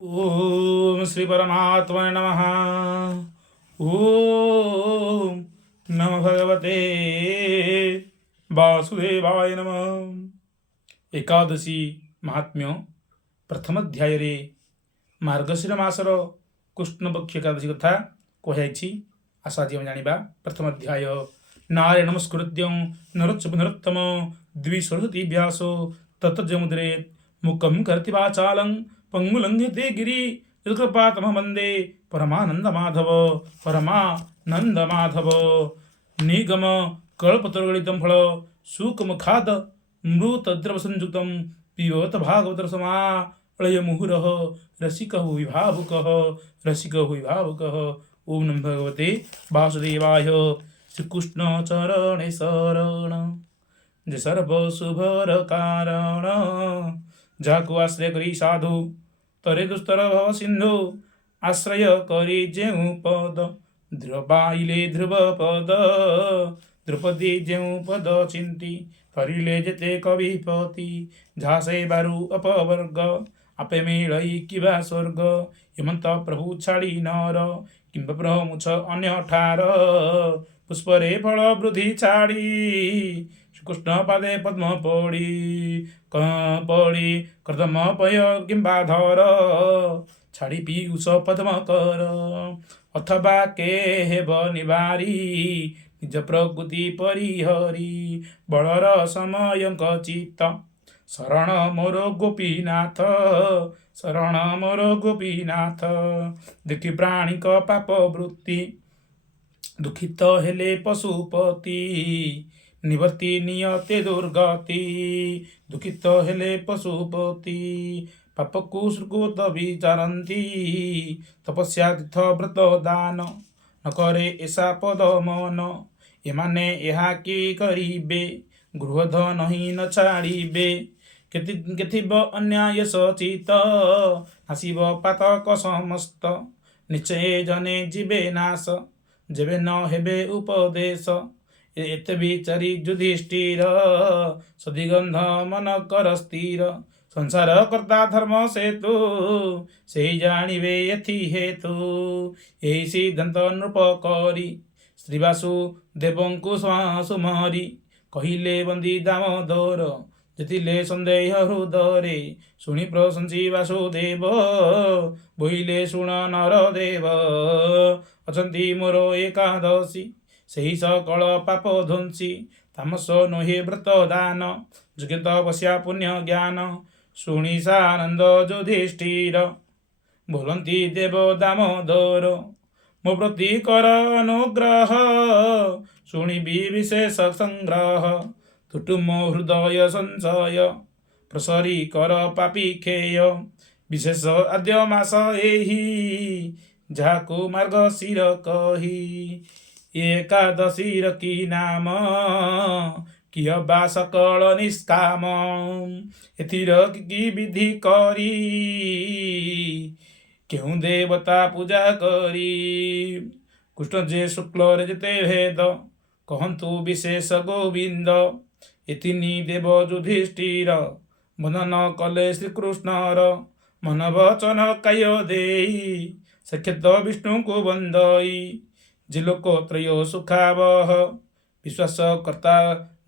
ओम श्री परमात्मने नमः। ओम नमः भगवते वासुदेवाय नमः। एकादशी महात्म्य प्रथम अध्याय रे मार्गशीर मासर कृष्णपक्ष एकादशी कथा कहुଯାଇଛି। आशा आज जानिबा। प्रथम अध्याय नारायण नमस्कृत्यं नरच्च नरोत्तम द्विसरस्वती व्यासो तत्तजमुद्रे मुखं करति वाचालं पंगुलंघ्यते गिरि यत्कृपातमहं वन्दे परमानंद माधव निगम कल्पतरुगलितं फल सुखमुखाद मृतद्रव संयुक्तं पिबत भागवत रसमालय मुहुरः रसिकः विभावुकः। ओम नमः भगवते वासुदेवाय। श्रीकृष्ण चरणे शरण जे सर्व शुभर कारण ଯାହାକୁ ଆଶ୍ରୟ କରି ସାଧୁ ତରେ ଦୁସ୍ତର ଭବ ସିନ୍ଧୁ ଆଶ୍ରୟ କରି ଯେଉଁ ପଦ ଧ୍ରୁବାଇଲେ ଧ୍ରୁବ ପଦ ଦ୍ରୌପଦୀ ଯେଉଁ ପଦ ଚିନ୍ତି କରିଲେ ଯେତେ କବିପତି ଯାହା ସେ ବାରୁ ଅପବର୍ଗ ଆପେ ମିଳଇ କିବା ସ୍ୱର୍ଗ ହେମନ୍ତ ପ୍ରଭୁ ଛାଡ଼ି ନର କିମ୍ବା ବ୍ରହ୍ମୁଛ ଅନ୍ୟ ଠାର ପୁଷ୍ପରେ ଫଳ ବୃଦ୍ଧି ଛାଡ଼ି ଶ୍ରୀକୃଷ୍ଣ ପାଦେ ପଦ୍ମ ପଡ଼ି କର୍ଦମ ପୟ କିମ୍ବା ଧର ଛାଡ଼ି ପିୟୁଷ ପଦ୍ମ କର ଅଥବା କେ ହେବ ନିବାରି ନିଜ ପ୍ରକୃତି ପରିହରି ବଳର ସମୟଙ୍କ ଚିତ୍ତ ଶରଣ ମୋର ଗୋପୀନାଥ ଦେଖି ପ୍ରାଣୀଙ୍କ ପାପ ବୃତ୍ତି ଦୁଃଖିତ ହେଲେ ପଶୁପତି ନିବର୍ତ୍ତି ନିୟତେ ଦୁର୍ଗତି ଦୁଃଖିତ ହେଲେ ପଶୁପତି ପାପକୁ ସୁକୃତ ବିଚାରନ୍ତି ତପସ୍ୟା ତୀର୍ଥ ବ୍ରତ ଦାନ ନ କରେ ଏସା ପଦ ମନ ଏମାନେ ଏହା କି କରିବେ ଗୃହଧନ ହିଁ ନ ଛାଡ଼ିବେ କେଥିବ ଅନ୍ୟାୟ ସଚିତ ଆସିବ ପାତକ ସମସ୍ତ ନିଶ୍ଚୟ ଜନେ ଯିବେ ନାଶ ଯେବେ ନ ହେବେ ଉପଦେଶ ଏତେ ବିଚାରି ଯୁଧିଷ୍ଠିର ସଦିଗନ୍ଧ ମନ କର ସ୍ଥିର ସଂସାର କର୍ତ୍ତା ଧର୍ମ ସେତୁ ସେହି ଜାଣିବେ ଏଥି ହେତୁ ଏହି ସିଦ୍ଧାନ୍ତ ନୃପ କରି ଶ୍ରୀବାସୁ ଦେବଙ୍କୁ ସୁମରି କହିଲେ ବନ୍ଦୀ ଦାମୋଦର ଯେଥିଲେ ସନ୍ଦେହ ହୃଦୟରେ ଶୁଣି ପ୍ରଶଂସି ବାସୁଦେବ ବୋଇଲେ ଶୁଣ ନରଦେବ ଅଛନ୍ତି ମୋର ଏକାଦଶୀ ସେହି ସକଳ ପାପ ଧ୍ୱଂସୀ ତାମସ ନୁହେଁ ବ୍ରତ ଦାନ ଯଜ୍ଞ ତପସ୍ୟା ପୁଣ୍ୟ ଜ୍ଞାନ ଶୁଣି ସାନନ୍ଦ ଯୁଧିଷ୍ଠିର ବୋଲନ୍ତି ଦେବ ଦାମୋଦର ମୋ ପ୍ରତି କର ଅନୁଗ୍ରହ ଶୁଣିବି ବିଶେଷ ସଂଗ୍ରହ ତୁଟୁ ମୋ ହୃଦୟ ସଂଶୟ ପ୍ରସରି କର ପାପି କ୍ଷେୟ ବିଶେଷ ଆଦ୍ୟ ମାସ ଏହି ଯାହାକୁ ମାର୍ଗଶିର କହି ଏକାଦଶୀର କି ନାମ କିୟ ବା ସକଳ ନିଷ୍କାମ ଏଥିର କି ବିଧି କରି କେଉଁ ଦେବତା ପୂଜା କରି କୃଷ୍ଣ ଯେ ଶୁକ୍ଳରେ ଯେତେ ଭେଦ କହନ୍ତୁ ବିଶେଷ ଗୋବିନ୍ଦ ଏତିନି ଦେବ ଯୁଧିଷ୍ଠିର ବନ୍ଦନ କଲେ ଶ୍ରୀକୃଷ୍ଣର ମନ ବଚନ କାୟ ଦେଇ ସାକ୍ଷାତ ବିଷ୍ଣୁଙ୍କୁ ବନ୍ଦଇ ଯେ ଲୋକ ତ୍ରୟ ସୁଖାବହ ବିଶ୍ୱାସ କର୍ତ୍ତା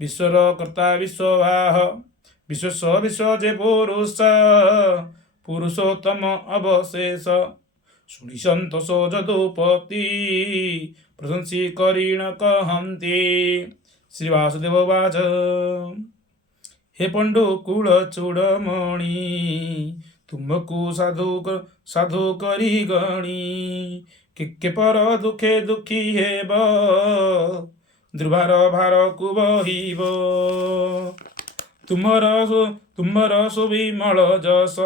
ବିଶ୍ୱର କର୍ତ୍ତା ବିଶ୍ୱବାହ ବିଶ୍ୱ ଯେ ପୁରୁଷୋତ୍ତମ ଅବଶେଷ ଶୁଣି ସନ୍ତୋଷ ଯଦୁପତି ପ୍ରଶଂସି କରିଣ କହନ୍ତି ଶ୍ରୀ ବାସୁଦେବ ବାଚ हे पंडु कूल चूड़मणि तुमको साधु करी गणी के पर दुखे दुखी हेब ध्रुवार भार को बहिब तुमर सुविमल जस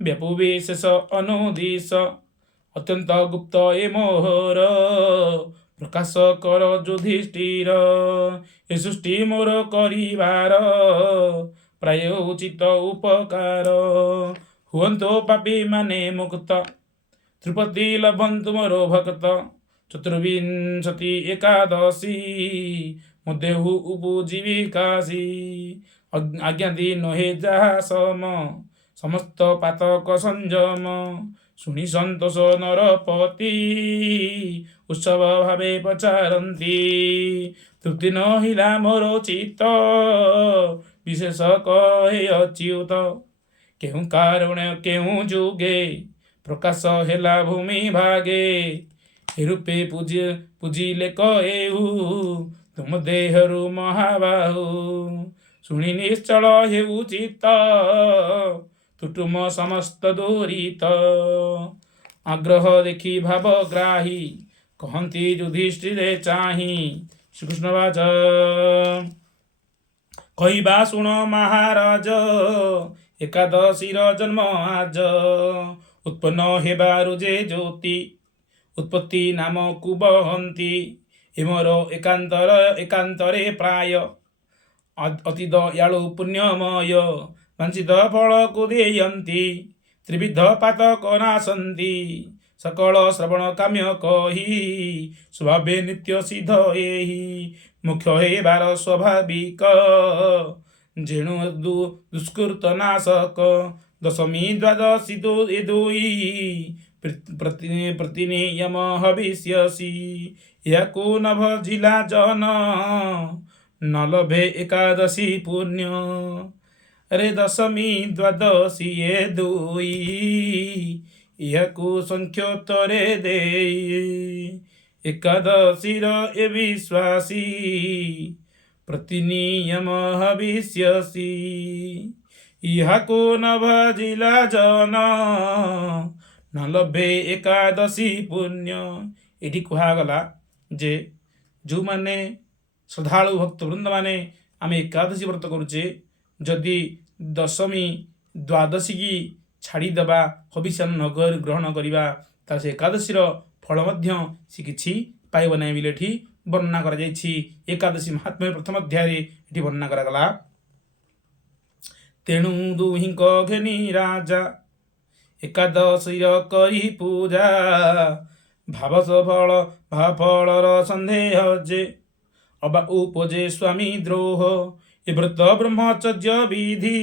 व्यापु विशेष अनुदिश अत्यंत गुप्त ए मोहर प्रकाश कर युधिष्ठिर ए सृष्टि मोर करिवार प्राय उचित उपकार हुअंतो पापी माने मुक्त त्रिपति लभंतु मोर भक्त चतुर्विंशति एकादशी मुदेहु उपजीविकाशी आज्ञा दी नहे जहा सम समस्त पातक संयम शुणी संतोष नरपति उत्सव भावे पचारती तृप्ति न हिला मोर चित्त विशेष कहे अच्युत केहू कारण केहू जुगे प्रकाश हेला भूमि भागे हे रूपे पूजिले कहेहु तुम देहरु महाबाहु शुणी निश्चल हेउ चित्त तुटुम समस्त दूरित आग्रह देखी भावग्राही कहती युधिष्ठिरे चाही श्रीकृष्ण वाच कहवा शुण महाराज एकादशीर जन्म आज उत्पन्न हेबारु जे ज्योति उत्पत्ति नाम कुबहंती एमर एकांतरे प्राय अति दयालु पुण्यमय वंचित फल को देयंती त्रिविध पातक नाशंती सकल श्रवण काम्य कही स्वभावे नित्य सिद्ध एहि मुख्य हेबार स्वाभाविक जेणु दुष्कृत नाशक दशमी द्वादशी दुई प्रतिनियम हविष्यसि याको न भजिला जन न लभे एकादशी पुण्य रे दशमी द्वादशी ये दुई याको संख्योत्तरे दे एकादशीर ए विश्वासी प्रतिनियम हविष्यसि याको न भजिला जन न लभे एकादशी पुण्य एटी कहगला जे जो माने श्रद्धालु भक्त वृंद माने आम एकादशी व्रत करुचे जदि दशमी द्वादशी की छाड़ीदेवा हविष्यान नगर ग्रहण करवा तार से एकादशीर फल मध्य सी किछि पाइब नहीं बोले एठी वर्णना करा जायछि एकादशी महात्म्य प्रथम अध्याय एठी वर्णना करागला तेणु दुहिंक घेनी राजा एकादशीर करी पूजा भाव सफल भाफलर सन्देह जे अबा उपजे स्वामी द्रोह ए व्रत ब्रह्मचर्य विधि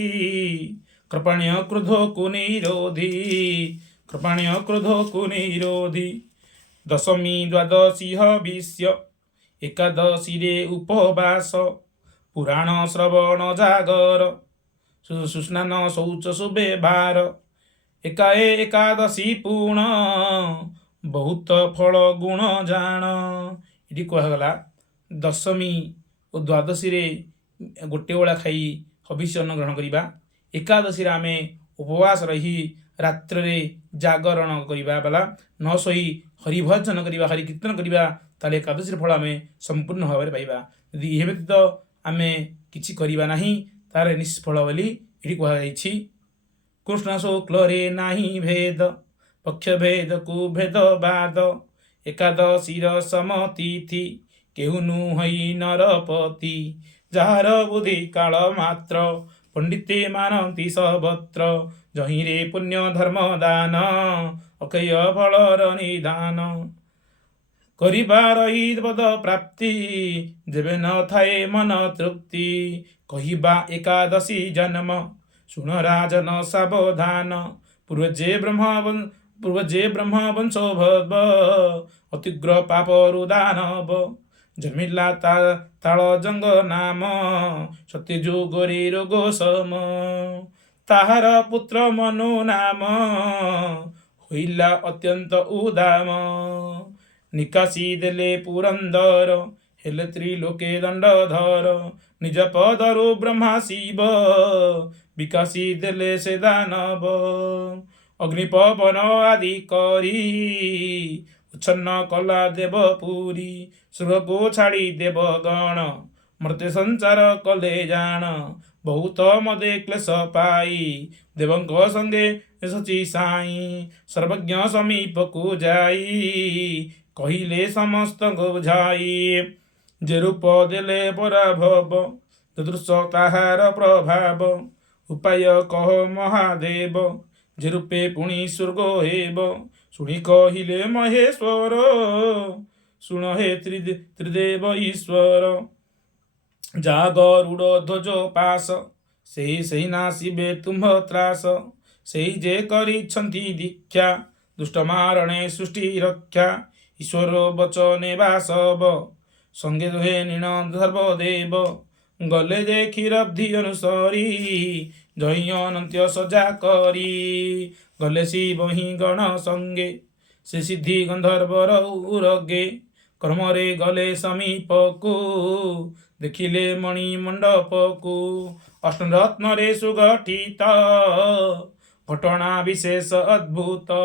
कृपाण्य क्रोधो को निरोधी कृपाण्य क्रोधो को निरोधी दशमी द्वादशी हविष्य एकादशी रे उपवास पुराण श्रवण जागर सुस्नान शौच सुव्यवहार एकादशी पूर्ण बहुत फल गुण जान ये कहगला दशमी और द्वादशी रे गोटे बेला खाई हविष्य अन्न ग्रहण करवा एकादशी आम उपवास रही रात्र जागरण करवा बेला न शोई हरिभजन करवा हरि कीर्तन करवा ताले एकादशी फल आम संपूर्ण भाव में पाइबा यदि यह व्यतीत आम कि करवा नहीं तार निष्फल बोली ये कहुई कृष्ण शुक्ल रे नाही भेद पक्ष भेद को भेदवाद एकादशीर समतिथि केहू नुहई नरपति जार बुद्धि काल मात्र पंडिते मानती सर्वत्र जही रे पुण्य धर्म दान अक्षय फलर निदान करिबार पद प्राप्ति जेबे न थाए मन तृप्ति कहिबा एकादशी जन्म सुन राजन सावधान पूर्वजे ब्रह्म वंशो भव अतिग्र पाप रुदानव जन्मिला ताल जंग नाम सत्यजुगरी रोग सम ताहार पुत्र मनु नाम होइला अत्यंत उदाम निकासी देले पुरंदर हेले त्रिलोके दंडधर निज पदरु ब्रह्मा शिव विकासी देले से दानव अग्नि पवन आदि करी उच्छन्न कला देवपुरी स्वर्ग को छाड़ी देवगण मृत्य संचार कले जान बहुत मदे क्लेश पाई देवंक संगे सची साई सर्वज्ञ समीप को जाई कहिले समस्त बुझाई जे रूप देले पराभव ददृश ताहार प्रभाव उपाय कह महादेव जे रूपे पुणी स्वर्ग हेब शुणी कहिले महेश्वर शुण हे त्रिदेव ईश्वर जा गरुड़ ध्वज पास से नासिबे तुम्ह त्रास ସେଇ ଯେ କରିଛନ୍ତି ଦୀକ୍ଷା ଦୁଷ୍ଟ ମାରଣେ ସୃଷ୍ଟି ରକ୍ଷା ଈଶ୍ୱର ବଚନେ ବାସବ ସଙ୍ଗେ ଦୁହେ ନୀଣ ସର୍ବଦେବ ଗଲେ ଯେ କ୍ଷୀରବ୍ଧି ଅନୁସରି ଜହି ଅନନ୍ତ୍ୟ ସଜା କରି ଗଲେ ଶିବ ହିଁ ଗଣ ସଙ୍ଗେ ସେ ସିଦ୍ଧି ଗନ୍ଧର୍ବର ଉରଗେ କର୍ମରେ ଗଲେ ସମୀପକୁ ଦେଖିଲେ ମଣି ମଣ୍ଡପକୁ ଅଷ୍ଟରତ୍ନରେ ସୁଗଠିତ ଘଟଣା ବିଶେଷ ଅଦ୍ଭୁତ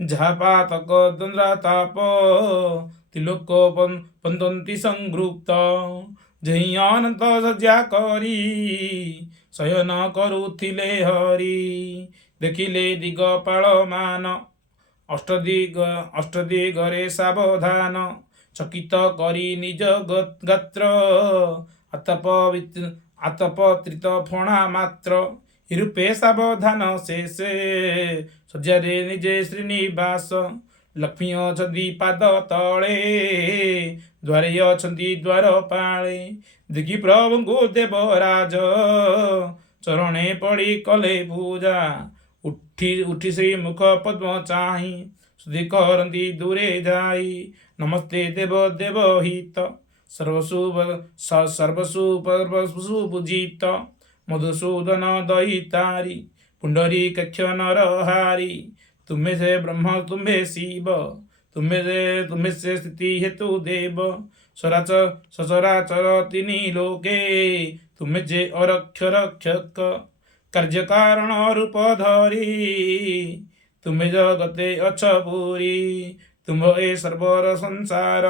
ଯାହା ପାତକ ଦ୍ୱନ୍ଦ୍ରାତାପ ତ୍ରିଲୋକ ପନ୍ତନ୍ତି ସଂଗୃପ୍ତ ଯେହି ଅନନ୍ତ ସଜ୍ଜା କରି ଶୟନ କରୁଥିଲେ ହରି ଦେଖିଲେ ଦିଗପାଳ ମାନ ଅଷ୍ଟଦିଗରେ ସାବଧାନ ଚକିତ କରି ନିଜ ଗାତ୍ର ଆତପତ୍ରିତ ଫଣା ମାତ୍ର ରୂପେ ସାବଧାନ ଶେଷେ ଶଯ୍ୟାରେ ନିଜେ ଶ୍ରୀନିବାସ ଲକ୍ଷ୍ମୀ ଅଛନ୍ତି ପାଦ ତଳେ ଦ୍ୱାରେ ଅଛନ୍ତି ଦ୍ୱାରପାଳେ ଦେଖି ପ୍ରଭୁଙ୍କୁ ଦେବରାଜ ଚରଣେ ପଡ଼ି କଲେ ପୂଜା ଉଠି ଶ୍ରୀ ମୁଖ ପଦ୍ମ ଚାହିଁ ସୁଧି କରନ୍ତି ଦୂରେ ଯାଇ ନମସ୍ତେ ଦେବ ଦେବ ହିତ ସର୍ବସୁପୂଜିତ ମଧୁସୂଦନ ଦଇତାରି ପୁଣ୍ଡରୀ କକ୍ଷ ନରହାରି तुम्हें से ब्रह्म तुम्हें शिव तुम्हें से स्थिति हेतु देव सचराचर तिनि लोके तुम्हें जे अरक्ष रक्षक कार्य कारण रूप धरी तुम्हें जगते अछ पुरी तुम ए सर्वर संसार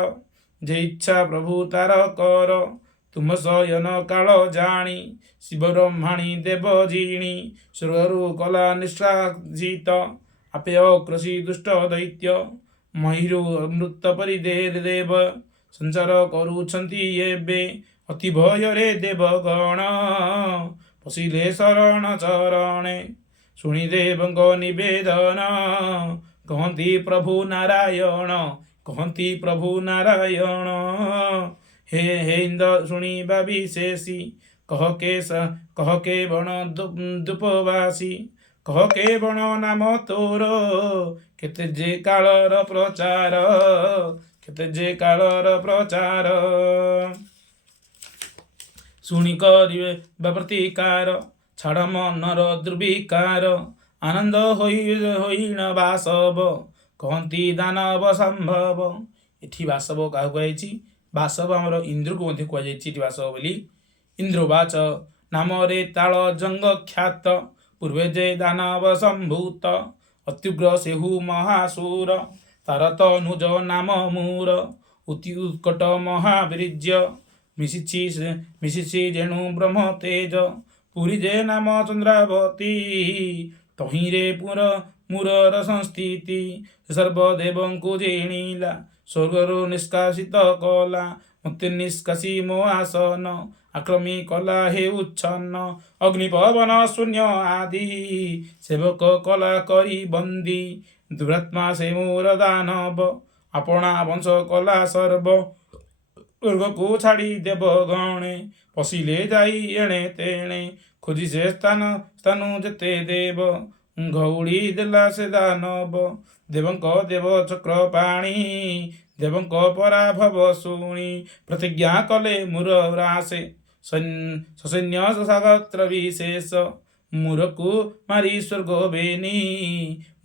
जे इच्छा प्रभु तार कर तुम शयन काल जाणी शिव ब्रह्माणी देव जीणी स्वर्गरु कला निष्कासित आपे अकृषि दुष्ट दैत्य महिरु अमृत परिदेव संचार करुछन्ति एबे अति भୟରେ देवगण पशिले शरण चरणे शुणी देवଙ୍କ निवेदन कहन्ति प्रभु नारायण कहन्ति प्रभु नारायण हे इंद्र शुणिबा विशेषी कह के बण दुपवासी कह के बण नाम तोर केते जे कालर प्रचार केते जे कालर प्रचार शुणी करिवे प्रतिकार छाड़ मनर दुर्विकार आनंद होइण बासव कहती दानव संभव एठी बासव क्या कहुई बासव आमर इंद्र को कहुई बासव बोली इंद्रवाच नाम रे ताल जंग ख्यात पूर्वे जे दानव संभूत अत्युग्र सेहु महासुर तार तनुज नाम मूर उति उत्कट महावीर्य मिशिछि जेणु ब्रह्म तेज पुरी जे नाम चंद्रावती तहिरे पुर मुरर संस्थिति सर्वदेवंकु जेणीला स्वर्गरु निष्कासित कला मुक्ति निष्कासी मो आसन आक्रमी कला हे उच्छन्न अग्नि पवन शून्य आदि सेवक कला करी बंदी दुरात्मा से मोर दानव अपना वंश कला सर्व स्वर्ग को छाड़ी देव गणे पशिले जाई एणे तेणे खोजी से स्थानु जेते देव घौड़ी देला से दानव देवंक देव चक्र पाणी देवंक पराभव शुणी प्रतिज्ञा कले मुर रासे ससैन्य सागत्र विशेष मुरकु मारी स्वर्ग बेनी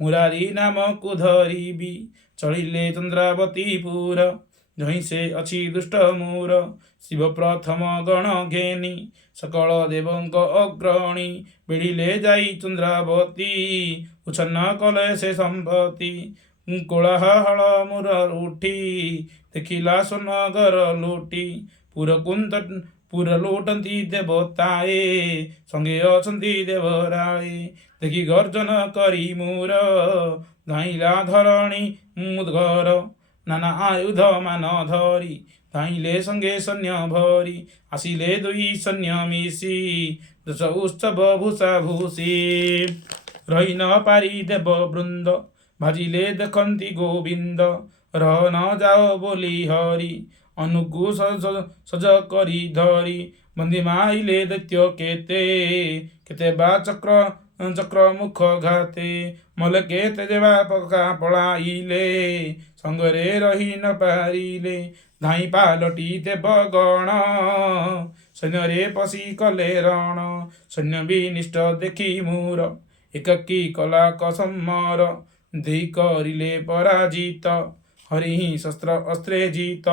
मुरारी नाम को धरिबी चढ़िले चंद्रावतीपुर जहीं से अच्छी दुष्ट मूर शिव प्रथम गण घेनी सकल देवंक अग्रणी बिड़िले जाई चंद्रावती उच्छन्न कले से संपत्ति कोलाहल मुर उठी देखिला सोनगर लुटी पुर लुटंती देवताए संगे अछंती देवराए देखि गर्जन करी मुर धाइला धरणी मुदगर नाना आयुध मान धरी धाइले संगे सैन्य भरी आसिले दुई सैन्य मिशी दश उत्सव भूषा भूषी रही न पारी देव वृंद भाजिले देखंती गोविंद रह न जाओ बोली हरि अनुकु सज करी धरी बंदी माइले दैत्य केते केते बा चक्र ଚକ୍ର ମୁଖ ଘାତେ ମଲକେ ତେଜବା ପକା ପଳାଇଲେ ସଙ୍ଗରେ ରହି ନ ପାରିଲେ ଧାଇଁ ପାଲଟି ଦେବଗଣ ସୈନ୍ୟରେ ପଶି କଲେ ରଣ ସୈନ୍ୟ ବିନିଷ୍ଟ ଦେଖି ମୂର ଏକାକୀ କଲା କସମର ଦେଇ କରିଲେ ପରାଜିତ ହରି ହିଁ ଶସ୍ତ୍ର ଅସ୍ତ୍ରେ ଜିତ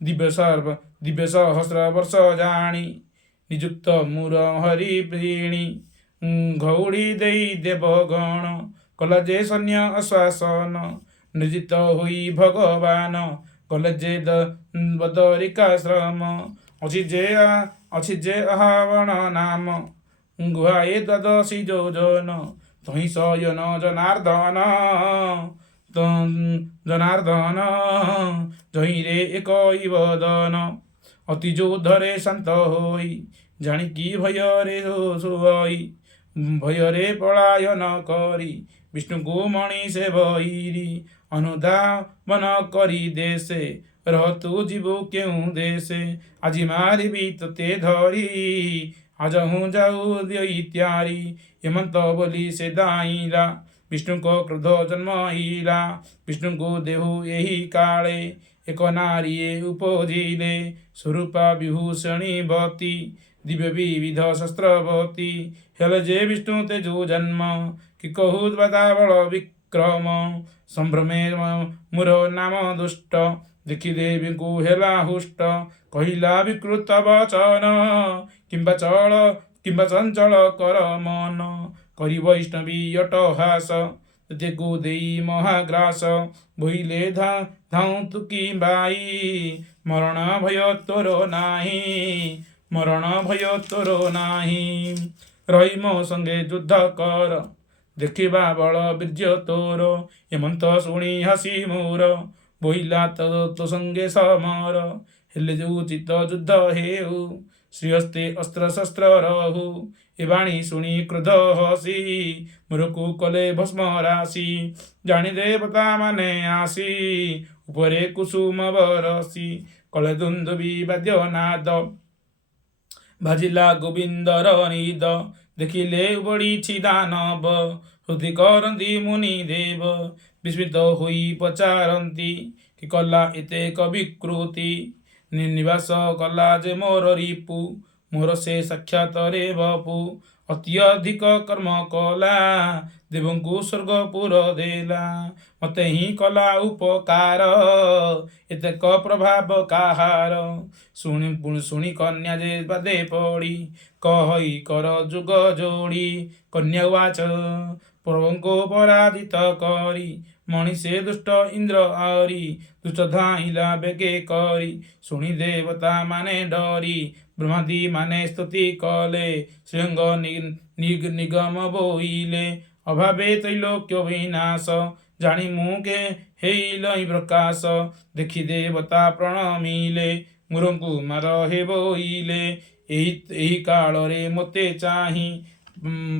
ଦିବ୍ୟ ସହସ୍ର ବର୍ଷ ଜାଣି ନିଯୁକ୍ତ ମୂର ହରି ପ୍ରୀଣି ଘଉଡ଼ି ଦେଇ ଦେବଗଣ କଲା ଯେ ସୈନ୍ୟ ଆଶ୍ୱାସନ ନିର୍ଜିତ ହୋଇ ଭଗବାନ କଲେ ଯେ ବଦରିକାଶ୍ରମ ଅଛି ଯେ ଆହ୍ୱାନ ନାମ ଗୁହାଏ ଦ୍ୱାଦଶୀ ଯୋଜନ ତହିଁ ଶୟନ ଜନାର୍ଦ୍ଦନ ଜହିଁରେ ଏକ ବଦନ ଅତି ଯୋଧରେ ଶାନ୍ତ ହୋଇ ଜାଣିକି ଭୟରେ ଭୟରେ ପଳାୟନ କରି ବିଷ୍ଣୁଙ୍କୁ ମଣି ସେ ବୈରୀ ଅନୁଧାବନ କରି ଦେଶେ ରହତୁ ଯିବୁ କେଉଁ ଦେଶେ ଆଜି ମାରିବି ତୋତେ ଧରି ଆଜ ମୁଁ ଯାଉ ଇତ୍ୟାରି ହେମନ୍ତ ବୋଲି ସେ ଦାଇଁଲା ବିଷ୍ଣୁଙ୍କ କ୍ରୋଧ ଜନ୍ମଇଲା ବିଷ୍ଣୁଙ୍କୁ ଦେହୁ ଏହି କାଳେ ଏକ ନାରୀଏ ଉପଜିଲେ ସ୍ୱରୂପା ବିଭୂଷଣୀବତୀ ଦିବ୍ୟ ବିବିଧ ଶସ୍ତ୍ରବତୀ ହେଲେ ଯେ ବିଷ୍ଣୁ ତେଜୁ ଜନ୍ମ କି କହୁ ବଳ ବିକ୍ରମ ସମ୍ଭ୍ରମେ ମୋର ନାମ ଦୁଷ୍ଟ ଦେଖି ଦେବୀଙ୍କୁ ହେଲା ହୁଷ୍ଟ କହିଲା ବିକୃତ ବଚନ କିମ୍ବା ଚଞ୍ଚଳ କର ମନ କରି ବୈଷ୍ଣବୀ ଅଟହାସ ତେକୁ ଦେଇ ମହାଗ୍ରାସ ବୋଇଲେ ଧାଉଁ ତୁକି ବାଇ ମରଣ ଭୟ ତୋର ନାହିଁ ରହି ମୋ ସଙ୍ଗେ ଯୁଦ୍ଧ କର ଦେଖିବା ବଳ ବୀର୍ଯ୍ୟ ତୋର ହେମନ୍ତ ଶୁଣି ହାସି ମୋର ବୋଇଲା ତୋ ସଙ୍ଗେ ସମର ହେଲେ ଯୋଉ ଚିତ ଯୁଦ୍ଧ ହେଉ ଶ୍ରୀହସ୍ତେ ଅସ୍ତ୍ର ଶସ୍ତ୍ର ରହୁ ଏ ବାଣୀ ଶୁଣି କ୍ରୋଧ ହସି ମୂରକୁ କଲେ ଭସ୍ମ ରାଶି ଜାଣି ଦେବତା ମାନେ ଆସି ଉପରେ କୁସୁମ ବରସି କଳେ ଦୁନ୍ଦୁବି ବାଦ୍ୟ ନାଦ ବାଜିଲା ଗୋବିନ୍ଦର ନିଦ ଦେଖିଲେ ବଢ଼ିଛି ଦାନବ ହୃଦି କରନ୍ତି ମୁନି ଦେବ ବିସ୍ମିତ ହୋଇ ପଚାରନ୍ତି କି କଲା ଏତେ ବିକୃତି ନିବାସ କଲା ଯେ ମୋର ରିପୁ ମୋର ସେ ସାକ୍ଷାତରେ ବପୁ ଅତି ଅଧିକ କର୍ମ କଲା ଦେବଙ୍କୁ ସ୍ୱର୍ଗପୁର ଦେଲା ମତେ ହିଁ କଲା ଉପକାର ଏତେକ ପ୍ରଭାବ କାହାର ଶୁଣି କନ୍ୟା ଯେ ବାଦେ ପଡ଼ି କହି କର ଯୁଗ ଯୋଡ଼ି କନ୍ୟା ୱାଚ ପ୍ରଭୁଙ୍କୁ ପରାଜିତ କରି ମଣିଷେ ଦୁଷ୍ଟ ଇନ୍ଦ୍ର ଆରି ଦୁଷ୍ଟ ଧାଇଁଲା ବେଗେ କରି ଶୁଣି ଦେବତା ମାନେ ଡରି ବ୍ରହ୍ମାଦି ମାନେ ସ୍ତୁତି କଲେ ଶ୍ରୀଅଙ୍ଗ ନିଗମ ବୋଇଲେ ଅଭାବେ ତ୍ରୈଲୋକ୍ୟ ବିନାଶ ଜାଣି ମୁଁ କେ ହେଇଲ ପ୍ରକାଶ ଦେଖି ଦେବତା ପ୍ରଣମିଲେ ମୂରଙ୍କୁ ମାର ହେ ବୋଇଲେ ଏହି କାଳରେ ମୋତେ ଚାହିଁ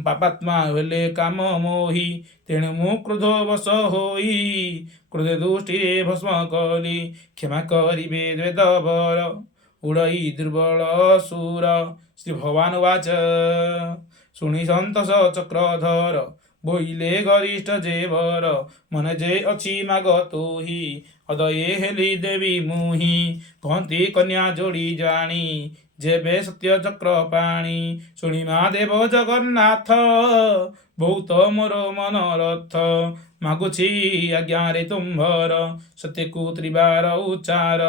ପାପାତ୍ମା ହେଲେ କାମ ମୋହି ତେଣୁ ମୁଁ କ୍ରୋଧ ବଶ ହୋଇ କ୍ରୋଧ ଦୃଷ୍ଟିରେ ଭସ୍ମ କଲି କ୍ଷମା କରିବେ ବେଦବର ଉଡ଼ଇ ଦୁର୍ବଳ ସୁର ଶ୍ରୀ ଭଗବାନ ବାଚ ଶୁଣି ସନ୍ତୋଷ ଚକ୍ରଧର ବୋଇଲେ ଗରିଷ୍ଠ ଯେ ବର ମନେ ଯେ ଅଛି ମାଗ ତୋହି ଅଦୟେ ହେଲି ଦେବୀ ମୁହିଁ କହନ୍ତି କନ୍ୟା ଯୋଡ଼ି ଜାଣି ଯେବେ ସତ୍ୟ ଚକ୍ର ପାଣି ଶୁଣି ମା ଦେବ ଜଗନ୍ନାଥ ବହୁତ ମୋର ମନରଥ ମାଗୁଛି ଆଜ୍ଞାରେ ତୁମ୍ଭର ସତ୍ୟକୁ ତ୍ରିବାର ଉଚ୍ଚାର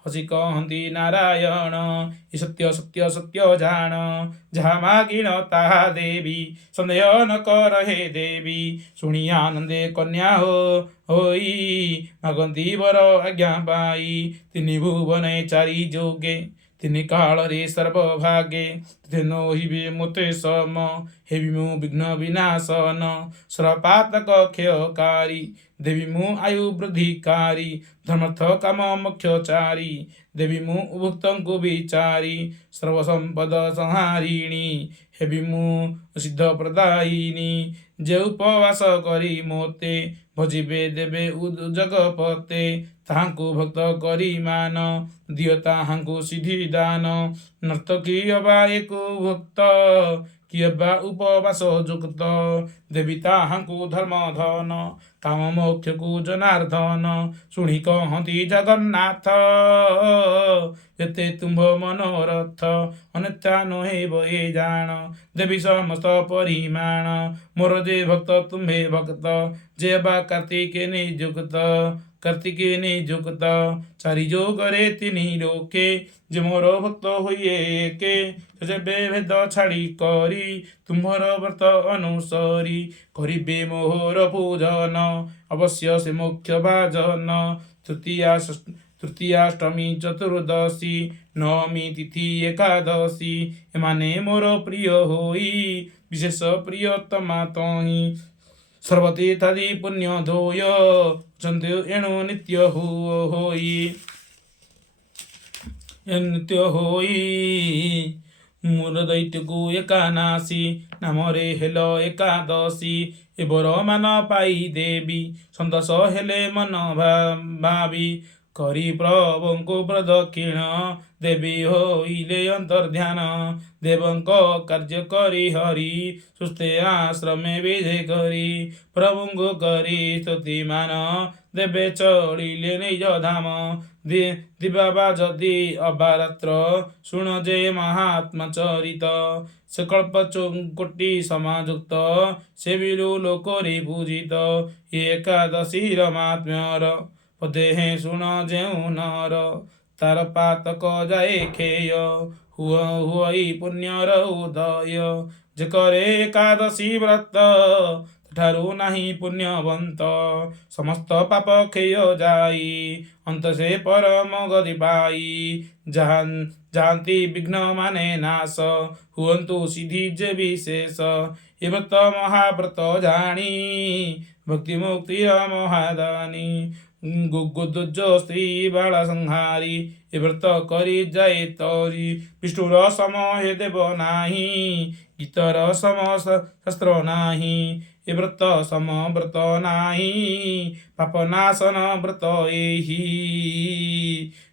ହସି କହନ୍ତି ନାରାୟଣ ଏ ସତ୍ୟ ସତ୍ୟ ସତ୍ୟ ଜାଣ ଯାହା ମାଗିଣ ତାହା ଦେବି ସନ୍ଦେହ ନ କର ହେ ଦେବି ଶୁଣି ଆନନ୍ଦେ କନ୍ୟା ହୋଇ ମାଗନ୍ତି ବର ଆଜ୍ଞା ପାଇ ତିନି ଭୁବନେ ଚାରି ଯୋଗେ ତିନି କାଳରେ ସର୍ବଭାଗେ ତତେ ନୋହିବେ ମୋତେ ସମ ହେବି ମୁଁ ବିଘ୍ନ ବିନାଶନ ସରପାତକ କ୍ଷୟକାରୀ ଦେବି ମୁଁ ଆୟୁ ବୃଦ୍ଧିକାରୀ ଧର୍ମର୍ଥ କାମ ମୋକ୍ଷଚାରୀ ଦେବି ମୁଁ ଉଭୁକ୍ତଙ୍କୁ ବିଚାରି ସର୍ବସମ୍ପଦ ସଂହାରିଣୀ ହେବି ମୁଁ ସିଦ୍ଧ ପ୍ରଦାୟିନୀ ଯେ ଉପବାସ କରି ମୋତେ ଭଜିବେ ଦେବେ ଜଗପତେ ତାହାଙ୍କୁ ଭକ୍ତ କରି ମାନ ଦିଅ ତାହାଙ୍କୁ ସିଦ୍ଧି ଦାନ ନର୍ତ୍ତକୀ ଅବା ଏକୁ ଭକ୍ତ କିଏ ବା ଉପବାସ ଯୁକ୍ତ ଦେବି ତାହାଙ୍କୁ ଧର୍ମ ଧନ କାମ ମୋକ୍ଷକୁ ଜନାର୍ଦ୍ଦନ ଶୁଣି କହନ୍ତି ଜଗନ୍ନାଥ ଯେତେ ତୁମ୍ଭ ମନୋରଥ ଅନ୍ୟଥା ନୁହେଁ ବହି ଜାଣ ଦେବି ସମସ୍ତ ପରିମାଣ ମୋର ଯେ ଭକ୍ତ ତୁମ୍ଭେ ଭକ୍ତ ଯେ ବା କାର୍ତ୍ତିକେ ନିଯୁକ୍ତ କାର୍ତ୍ତିକେ ନିଯୁକ୍ତ ଚାରି ଯୋଗରେ ତିନି ଲୋକେ ଯେ ମୋର ଭକ୍ତ ହୁଏ ଏକେ ଯେବେ ଭେଦ ଛାଡ଼ି କରି ତୁମ୍ଭର ବ୍ରତ ଅନୁସରି କରିବେ ମୋହର ପୂଜନ ଅବଶ୍ୟ ସେ ମୋକ୍ଷ ଭାଜନ ତୃତୀୟାଷ୍ଟମୀ ଚତୁର୍ଦ୍ଦଶୀ ନବମୀ ତିଥି ଏକାଦଶୀ ଏମାନେ ମୋର ପ୍ରିୟ ହୋଇ ବିଶେଷ ପ୍ରିୟତମା ତହିଁ ସର୍ବତୀର୍ଥାଦି ପୁଣ୍ୟ ଧୋୟ ଅଛନ୍ତି ଏଣୁ ନିତ୍ୟ ହୋଇ ମୋର ଦୈତ୍ୟକୁ ଏକାନାଶୀ ନାମରେ ହେଲ ଏକାଦଶୀ ଏବର ମାନ ପାଇ ଦେବି ସନ୍ତୋଷ ହେଲେ ମନ ଭାବି କରି ପ୍ରଭୁଙ୍କୁ ପ୍ରଦକ୍ଷିଣ ଦେବୀ ହୋଇଲେ ଅନ୍ତର୍ଧ୍ୟାନ ଦେବଙ୍କ କାର୍ଯ୍ୟ କରି ହରି ସୁସ୍ଥେ ଆଶ୍ରମେ ବିଜେ କରି ପ୍ରଭୁଙ୍କୁ କରି ସ୍ତୁତିମାନ ଦେବେ ଚଳିଲେ ନିଜ ଧାମ ଦିବା ବା ଯଦି ଅବାରାତ୍ର ଶୁଣ ଯେ ମହାତ୍ମା ଚରିତ ସେ କଳ୍ପ କୋଟି ସମାଯୁକ୍ତ ସେ ବିଲୁ ଲୋକରେ ପୂଜିତ ଏକାଦଶୀର ମାତ୍ମ୍ୟର ପଦେ ଶୁଣ ଯେଉଁ ନର ତାର ପାତକ ଯାଏ କ୍ଷେୟ ହୁଇ ପୁଣ୍ୟର ଉଦୟ ଯେ କରେ ଏକାଦଶୀ ବ୍ରତ ଠାରୁ ନାହିଁ ପୁଣ୍ୟବନ୍ତ ସମସ୍ତ ପାପ କ୍ଷୟ ଯାଇ ଅନ୍ତ ସେ ପରମ ଗତି ପାଇ ଯାଆନ୍ତି ବିଘ୍ନ ମାନେ ନାଶ ହୁଅନ୍ତୁ ସିଦ୍ଧି ଯେ ବିଶେଷ ଏ ବ୍ରତ ମହାବ୍ରତ ଜାଣି ଭକ୍ତି ମୁକ୍ତିର ମହାଦାନୀ ଗୁଗୁଦୁଜ ସ୍ତ୍ରୀ ବାଳା ସଂହାରୀ ଏ ବ୍ରତ କରି ଯାଏ ତରି ବିଷ୍ଣୁର ସମ ହେ ଦେବ ନାହିଁ ଗୀତର ସମ ଶାସ୍ତ୍ର ନାହିଁ ଏ ବ୍ରତ ସମ ବ୍ରତ ନାହିଁ ପାପ ନାଶନ ବ୍ରତ ଏହି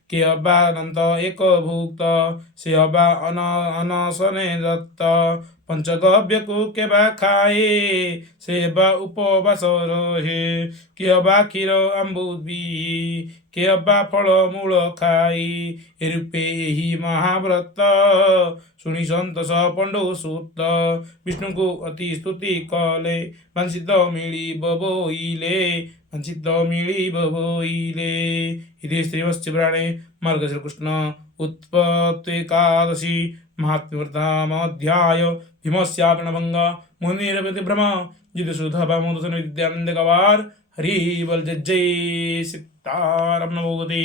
କେ ଅବା ଅନନ୍ତ ଏକ ଭୁକ୍ତ ସେ ଅବା ଅନଶନେ ଦତ୍ତ ପଞ୍ଚଗବ୍ୟକୁ କେବା ଖାଏ ସେ ବା ଉପବାସ ରହେ କିଏ ଅବା କ୍ଷୀର ଆମ୍ବୁବି କିଏ ଅବା ଫଳ ମୂଳ ଖାଇ ଏ ରୂପେ ଏହି ମହାବ୍ରତ ଶୁଣି ସନ୍ତୋଷ ପଣ୍ଡୁ ସୂତ ବିଷ୍ଣୁଙ୍କୁ ଅତି ସ୍ତୁତି କଲେ ବାଞ୍ଛିତ ମିଳିବ ବୋଇଲେ ଇତି ଶ୍ରୀମତ୍ସ୍ୟପୁରାଣେ ମାର୍ଗଶୀର କୃଷ୍ଣ उत्पत्तिकादशी महात्म्यवृद्धामध्याय भीमस्यापणभंग मुनिरविभ्रम जितशुद्धभामोदसन विद्यानंद गवार हरि बल जय सीताराम नमो भगवते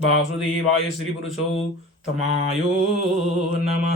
वासुदेवाय श्री पुरुषोत्तमाय नमः।